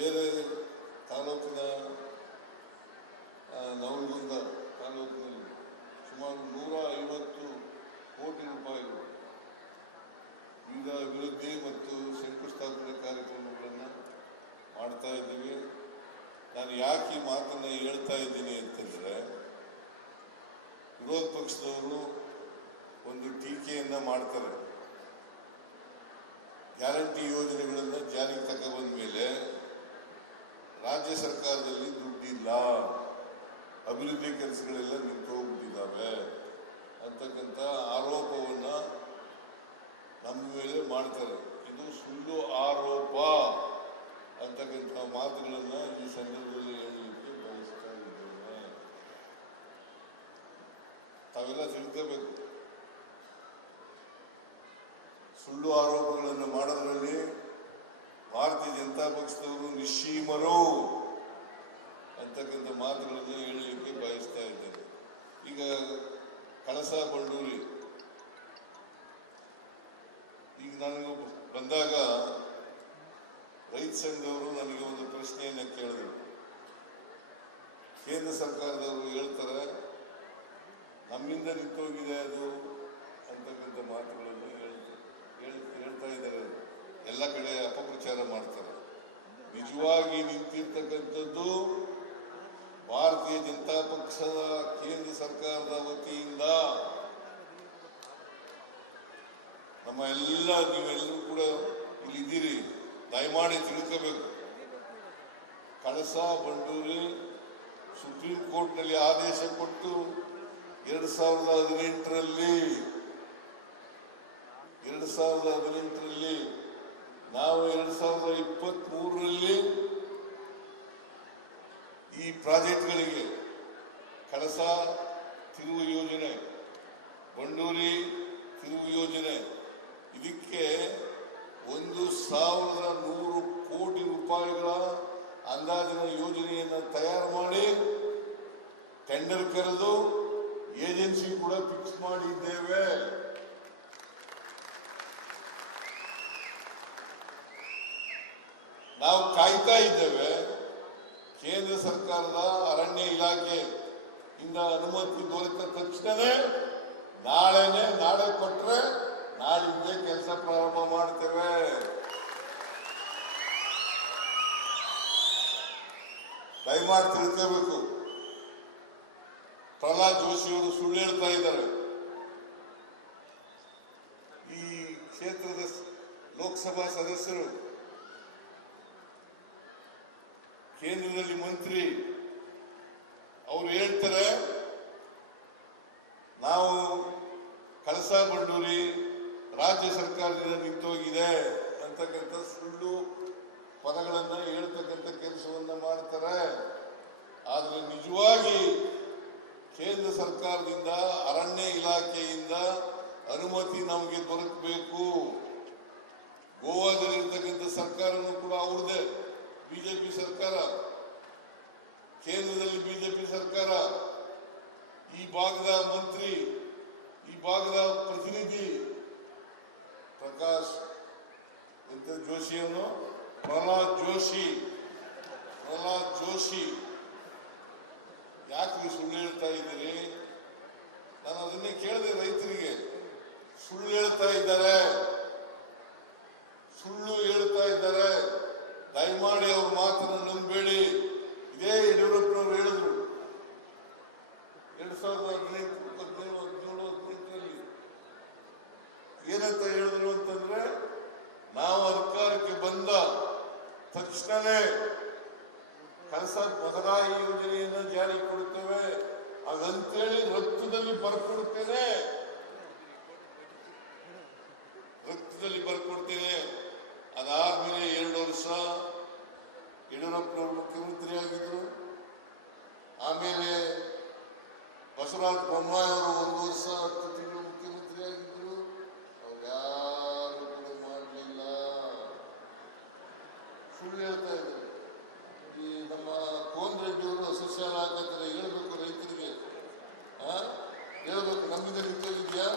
ಬೇರೆ ತಾಲೂಕಿನ ನವಲಗುಂದ ತಾಲೂಕಿನಲ್ಲಿ ಸುಮಾರು 150 ಕೋಟಿ ರೂಪಾಯಿಗಳು ವಿವಿಧ ಅಭಿವೃದ್ಧಿ ಮತ್ತು ಶಂಕುಸ್ಥಾಪನೆ ಕಾರ್ಯಕ್ರಮಗಳನ್ನು ಮಾಡ್ತಾ ಇದ್ದೀವಿ. ನಾನು ಯಾಕೆ ಈ ಮಾತನ್ನು ಹೇಳ್ತಾ ಇದ್ದೀನಿ ಅಂತಂದರೆ, ವಿರೋಧ ಪಕ್ಷದವರು ಒಂದು ಟೀಕೆಯನ್ನು ಮಾಡ್ತಾರೆ. ಗ್ಯಾರಂಟಿ ಯೋಜನೆಗಳನ್ನು ಜಾರಿಗೆ ತಗೊಬಂದ ಮೇಲೆ ರಾಜ್ಯ ಸರ್ಕಾರದಲ್ಲಿ ದುಡ್ಡಿಲ್ಲ, ಅಭಿವೃದ್ಧಿ ಕೆಲಸಗಳೆಲ್ಲ ನಿಂತು ಹೋಗ್ಬಿಟ್ಟಿದ್ದಾವೆ ಅಂತಕ್ಕಂಥ ಆರೋಪವನ್ನು ನಮ್ಮ ಮೇಲೆ ಮಾಡ್ತಾರೆ. ಇದು ಸುಳ್ಳು ಆರೋಪ ಅಂತಕ್ಕಂಥ ಮಾತುಗಳನ್ನು ಈ ಸಂದರ್ಭದಲ್ಲಿ ಹೇಳಲಿಕ್ಕೆ ಬಯಸ್ತಾ ಇದ್ದೇನೆ. ತಾವೆಲ್ಲ ತಿಳ್ಕೋಬೇಕು, ಸುಳ್ಳು ಆರೋಪಗಳನ್ನು ಮಾಡೋದ್ರಲ್ಲಿ ಭಾರತೀಯ ಜನತಾ ಪಕ್ಷದವರು ನಿಶ್ಚೀಮರು ಅಂತಕ್ಕಂಥ ಮಾತುಗಳನ್ನು ಹೇಳಲಿಕ್ಕೆ ಬಯಸ್ತಾ ಇದ್ದೇನೆ. ಈಗ ಕಳಸಾ ಬಂಡೂರಿ ಈಗ ನನಗೆ ಬಂದಾಗ ರೈತ ಸಂಘದವರು ನನಗೆ ಒಂದು ಪ್ರಶ್ನೆಯನ್ನು ಕೇಳಿದರು. ಕೇಂದ್ರ ಸರ್ಕಾರದವರು ಹೇಳ್ತಾರೆ ನಮ್ಮಿಂದ ನಿಂತೋಗಿದೆ ಅದು ಅಂತಕ್ಕಂಥ ಮಾತುಗಳನ್ನು ಹೇಳ್ತಾ ಇದ್ದಾರೆ. ಎಲ್ಲ ಕಡೆ ಅಪಪ್ರಚಾರ ಮಾಡ್ತಾರೆ. ನಿಜವಾಗಿ ನಿಂತಿರ್ತಕ್ಕಂಥದ್ದು ಭಾರತೀಯ ಜನತಾ ಪಕ್ಷದ ಕೇಂದ್ರ ಸರ್ಕಾರದ ವತಿಯಿಂದ. ನಮ್ಮ ನೀವೆಲ್ಲರೂ ಕೂಡ ಇಲ್ಲಿದ್ದೀರಿ, ದಯಮಾಡಿ ತಿಳ್ಕೋಬೇಕು. ಕಳಸಾ ಬಂಡೂರಿ ಸುಪ್ರೀಂ ಕೋರ್ಟ್ನಲ್ಲಿ ಆದೇಶ ಕೊಟ್ಟು 2018ರಲ್ಲಿ ನಾವು 2023ರಲ್ಲಿ ಈ ಪ್ರಾಜೆಕ್ಟ್ಗಳಿಗೆ ಕಳಸಾ ತಿರುವು ಯೋಜನೆ, ಬಂಡೂರಿ ತಿರುವು ಯೋಜನೆ, ಇದಕ್ಕೆ 1,100 ಕೋಟಿ ರೂಪಾಯಿಗಳ ಅಂದಾಜಿನ ಯೋಜನೆಯನ್ನು ತಯಾರು ಮಾಡಿ ಟೆಂಡರ್ ಕರೆದು ಏಜೆನ್ಸಿ ಕೂಡ ಫಿಕ್ಸ್ ಮಾಡಿದ್ದೇವೆ. ನಾವು ಕಾಯ್ತಾ ಇದ್ದೇವೆ. ಕೇಂದ್ರ ಸರ್ಕಾರದ ಅರಣ್ಯ ಇಲಾಖೆಯಿಂದ ಅನುಮತಿ ದೊರೆತ ತಕ್ಷಣವೇ ನಾಳೆ ಕೊಟ್ಟರೆ ನಾಳಿದ್ದೇ ಕೆಲಸ ಪ್ರಾರಂಭ ಮಾಡ್ತೇವೆ. ದಯಮಾಡಿ ತಿಳ್ಕೋಬೇಕು. ಪ್ರಹ್ಲಾದ್ ಜೋಶಿಯವರು ಸುಳ್ಳು ಹೇಳ್ತಾ ಇದ್ದಾರೆ. ಈ ಕ್ಷೇತ್ರದ ಲೋಕಸಭಾ ಸದಸ್ಯರು, ಕೇಂದ್ರದಲ್ಲಿ ಮಂತ್ರಿ, ಅವರು ಹೇಳ್ತಾರೆ ನಾವು ಕಳಸಾ ಬಂಡೂರಿ ರಾಜ್ಯ ಸರ್ಕಾರದಿಂದ ನಿಂತೋಗಿದೆ ಅಂತಕ್ಕಂಥ ಸುಳ್ಳು ಪದಗಳನ್ನು ಹೇಳ್ತಕ್ಕಂಥ ಕೆಲಸವನ್ನು ಮಾಡ್ತಾರೆ. ಆದರೆ ನಿಜವಾಗಿ ಕೇಂದ್ರ ಸರ್ಕಾರದಿಂದ ಅರಣ್ಯ ಇಲಾಖೆಯಿಂದ ಅನುಮತಿ ನಮಗೆ ದೊರಕಬೇಕು. ಗೋವಾದಲ್ಲಿರ್ತಕ್ಕಂಥ ಸರ್ಕಾರನೂ ಕೂಡ ಅವ್ರದೇ, ಬಿಜೆಪಿ ಸರ್ಕಾರ, ಕೇಂದ್ರದಲ್ಲಿ ಬಿಜೆಪಿ ಸರ್ಕಾರ, ಈ ಭಾಗದ ಮಂತ್ರಿ, ಈ ಭಾಗದ ಪ್ರತಿನಿಧಿ ಪ್ರಕಾಶ್ ಜೋಶಿಯನ್ನು ಪ್ರಹ್ಲಾದ್ ಜೋಶಿ ಯಾಕೆ ಸುಳ್ಳು ಹೇಳ್ತಾ ಇದ್ದೀರಿ? ನಾನು ಅದನ್ನೇ ಕೇಳಿದೆ ರೈತರಿಗೆ. ಸುಳ್ಳು ಹೇಳ್ತಾ ಇದ್ದಾರೆ. ದಯಮಾಡಿ ಅವ್ರ ಮಾತನ್ನು ನಂಬಬೇಡಿ. ಇದೇ ಯಡಿಯೂರಪ್ಪನವರು ಹೇಳಿದ್ರು 2018 ಏನಂತ ಹೇಳಿದ್ರು ಅಂತಂದ್ರೆ, ನಾವು ಅಧಿಕಾರಕ್ಕೆ ಬಂದ ತಕ್ಷಣವೇ ಕಳಸಾ ಮಹದಾಯಿ ಯೋಜನೆಯನ್ನು ಜಾರಿಗೆ ಕೊಡುತ್ತೇವೆ ಹಾಗಂತೇಳಿ ರಕ್ತದಲ್ಲಿ ಬರ್ಕೊಡ್ತೇನೆ. ಅದಾದ್ಮೇಲೆ 2 ವರ್ಷ ಯಡಿಯೂರಪ್ಪನವರು ಮುಖ್ಯಮಂತ್ರಿ ಆಗಿದ್ರು. ಆಮೇಲೆ ಬಸವರಾಜ ಬೊಮ್ಮಾಯಿ ಅವರು 1 ವರ್ಷ 10 ತಿಂಗಳು ಮುಖ್ಯಮಂತ್ರಿ ಆಗಿದ್ರು. ಅವ್ರು ಯಾರು ಕೂಡ ಮಾಡಲಿಲ್ಲ, ಸುಳ್ಳು ಹೇಳ್ತಾ ಇದ್ದಾರೆ. ಈ ನಮ್ಮ ಕೋನ್ ರೆಡ್ಡಿ ಅವರು ಸಸ್ಯಾಲ ಹಾಕತ್ತಾರೆ. ಹೇಳ್ಬೇಕು ರೈತರಿಗೆ, ಹೇಳ್ಬೇಕು ನಮ್ಮಿಂದ ನಿಂತೋಗಿದ್ಯಾ,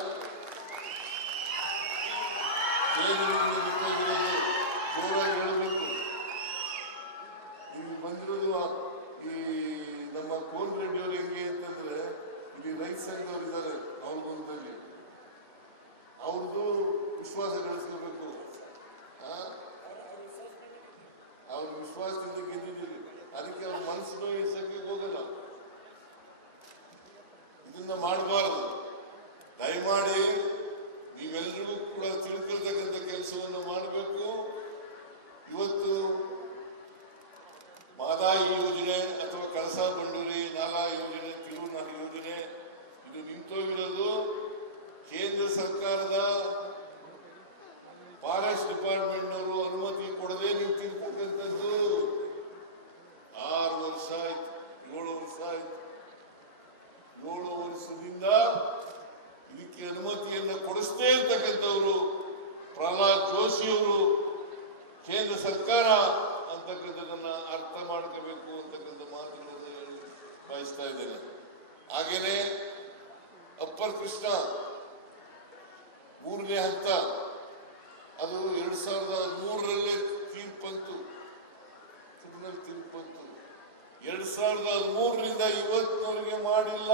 ಜೋರಾಗಿ ಹೇಳ್ಬೇಕು. ವಿಶ್ವಾಸದಿಂದ ಗೆದ್ದಿದ್ದೀವಿ. ಅದಕ್ಕೆ ಅವ್ರ ಮನಸ್ಸು ನೋಯಿಸಕ್ಕೆ ಹೋಗಲ್ಲ. ಇದನ್ನ ಮಾಡಬಾರ್ದು. ದಯಮಾಡಿ ನೀವೆಲ್ಲರಿಗೂ ಕೂಡ ತಿಳ್ಕೊಳ್ತಕ್ಕಂಥ ಕೆಲಸವನ್ನು ಮಾಡಬೇಕು. ಇವತ್ತು ಮಾದಾಯಿ ಯೋಜನೆ ಅಥವಾ ಕಳಸಾ ಬಂಡೂರಿ ನಾಲಾ ಯೋಜನೆ, ತಿರುವನ ಯೋಜನೆ ಇದು ನಿಂತೋಗಿರೋದು ಕೇಂದ್ರ ಸರ್ಕಾರದ ಫಾರೆಸ್ಟ್ ಡಿಪಾರ್ಟ್ಮೆಂಟ್ನವರು ಅನುಮತಿ ಕೊಡದೆ ನಿಂತಿರ್ತಕ್ಕಂಥದ್ದು. 6 ವರ್ಷ ಆಯ್ತು, 7 ವರ್ಷ ಆಯ್ತು. 7 ವರ್ಷದಿಂದ ಇದಕ್ಕೆ ಅನುಮತಿಯನ್ನು ಕೊಡಿಸದೇ ಇರ್ತಕ್ಕಂಥವ್ರು ಪ್ರಹ್ಲಾದ್ ಜೋಶಿ ಅವರು ಕೇಂದ್ರ ಸರ್ಕಾರ ಅಂತಕ್ಕಂಥದನ್ನ ಅರ್ಥ ಮಾಡ್ಕೋಬೇಕು ಅಂತಕ್ಕಂಥ ಮಾತುಗಳನ್ನು ಹೇಳಿ ಬಯಸ್ತಾ ಇದ್ದೇನೆ. ಹಾಗೇನೆ ಅಪ್ಪರ್ ಕೃಷ್ಣ 3ನೇ ಹಂತ ಅದು 2013ರಲ್ಲೇ ತೀರ್ಪಂತು. 2013ರಿಂದ ಇವತ್ತಿನವರೆಗೆ ಮಾಡಿಲ್ಲ.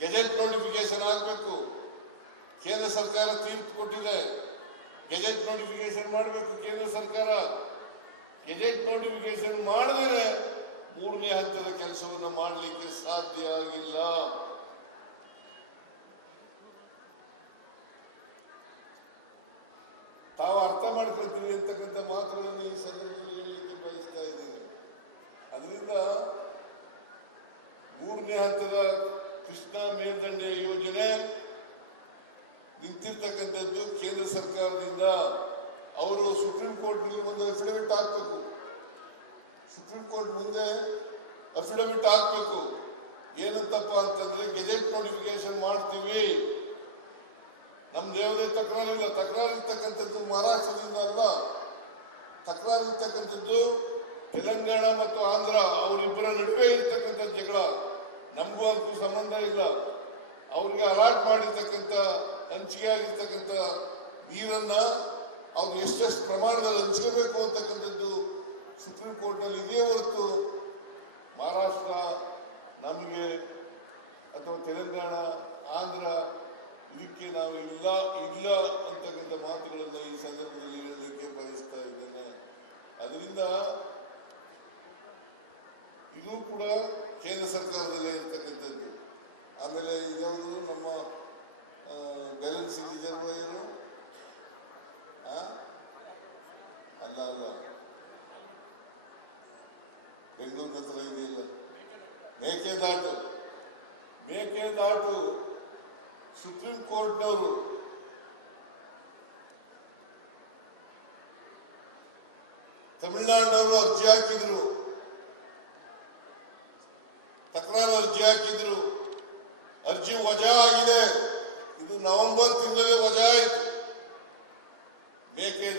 ಗೆಜೆಟ್ ನೋಟಿಫಿಕೇಶನ್ ಆಗಬೇಕು. ಕೇಂದ್ರ ಸರ್ಕಾರ ತೀರ್ಪು ಕೊಟ್ಟಿದೆ, ಗೆಜೆಟ್ ನೋಟಿಫಿಕೇಶನ್ ಮಾಡಬೇಕು ಕೇಂದ್ರ ಸರ್ಕಾರ. ಗೆಜೆಟ್ ನೋಟಿಫಿಕೇಶನ್ ಮಾಡಿದ್ರೆ 3ನೇ ಹಂತದ ಕೆಲಸವನ್ನು ಮಾಡಲಿಕ್ಕೆ ಸಾಧ್ಯ ಆಗಿಲ್ಲ. ತಾವು ಅರ್ಥ ಮಾಡ್ಕೊಳ್ತೀವಿ ಅಂತಕ್ಕಂಥ ಮಾತುಗಳನ್ನು ಈ ಸಂದರ್ಭದಲ್ಲಿ ಹೇಳಲಿಕ್ಕೆ ಬಯಸ್ತಾ ಇದ್ದೇನೆ. ಅದರಿಂದ 3ನೇ ಹಂತದ ಕೃಷ್ಣಾ ಮೇಲ್ದಂಡೆ ಯೋಜನೆ ನಿಂತಿರ್ತಕ್ಕಂಥದ್ದು ಕೇಂದ್ರ ಸರ್ಕಾರದಿಂದ. ಅವರು ಸುಪ್ರೀಂ ಕೋರ್ಟ್ನಲ್ಲಿ ಒಂದು ಅಫಿಡವಿಟ್ ಹಾಕಬೇಕು. ಸುಪ್ರೀಂ ಕೋರ್ಟ್ ಮುಂದೆ ಅಫಿಡವಿಟ್ ಹಾಕಬೇಕು. ಏನಂತಪ್ಪ ಅಂತಂದ್ರೆ ಗೆಜೆಟ್ ನೋಟಿಫಿಕೇಶನ್ ಮಾಡ್ತೀವಿ, ನಮ್ದು ಯಾವುದೇ ತಕರಾರಿಲ್ಲ. ತಕರಾರಿರ್ತಕ್ಕಂಥದ್ದು ಮಹಾರಾಷ್ಟ್ರದಿಂದ ಅಲ್ಲ, ತಕರಾರಿರ್ತಕ್ಕಂಥದ್ದು ತೆಲಂಗಾಣ ಮತ್ತು ಆಂಧ್ರ ಅವರಿಬ್ಬರ ನಡುವೆ ಇರ್ತಕ್ಕಂಥ ಜಗಳ. ನಮಗೂ ಅದಕ್ಕೂ ಸಂಬಂಧ ಇಲ್ಲ. ಅವ್ರಿಗೆ ಅಲಾಟ್ ಮಾಡಿರ್ತಕ್ಕಂಥ ಹಂಚಿಕೆ ಆಗಿರ್ತಕ್ಕಂಥ ನೀರನ್ನ ಅವ್ರು ಎಷ್ಟೆಷ್ಟು ಪ್ರಮಾಣದಲ್ಲಿ ಹಂಚ್ಕೋಬೇಕು ಅಂತಕ್ಕಂಥದ್ದು ಸುಪ್ರೀಂ ಕೋರ್ಟ್ನಲ್ಲಿ ಇದೆಯೇ ಹೊರತು ಮಹಾರಾಷ್ಟ್ರ ನಮಗೆ ಅಥವಾ ತೆಲಂಗಾಣ ಆಂಧ್ರ ಇದಕ್ಕೆ ನಾವು ಇಲ್ಲ ಅಂತಕ್ಕಂಥ ಮಾತುಗಳನ್ನು ಈ ಸಂದರ್ಭದಲ್ಲಿ ಹೇಳಲಿಕ್ಕೆ ಬಯಸ್ತಾ ಇದ್ದೇನೆ. ಅದರಿಂದ ಇದು ಕೂಡ ಕೇಂದ್ರ ಸರ್ಕಾರದಲ್ಲೇ ಇರ್ತಕ್ಕಂಥದ್ದು. ಆಮೇಲೆ ಇದ್ಯಾವುದು ನಮ್ಮ ಬ್ಯಾಲೆನ್ಸಿಂಗ್ ರಿಸರ್ವಾಯರು ಅಲ್ಲ ಬೆಂಗಳೂರಿನ ಹತ್ರ ಇದೆಯಲ್ಲ, ಮೇಕೆದಾಟು ಸುಪ್ರೀಂ ಕೋರ್ಟ್ನವರು ತಮಿಳುನಾಡಿನವರು ಅರ್ಜಿ ಹಾಕಿದ್ರು, ತಕರಾರು ಅರ್ಜಿ ಹಾಕಿದ್ರು. ಅರ್ಜಿ ವಜಾ ಆಗಿದೆ. ಇದು ನವೆಂಬರ್ ತಿಂಗಳೇ ವಜಾ ಆಯಿತು. ಮೇಕೆದಾಟು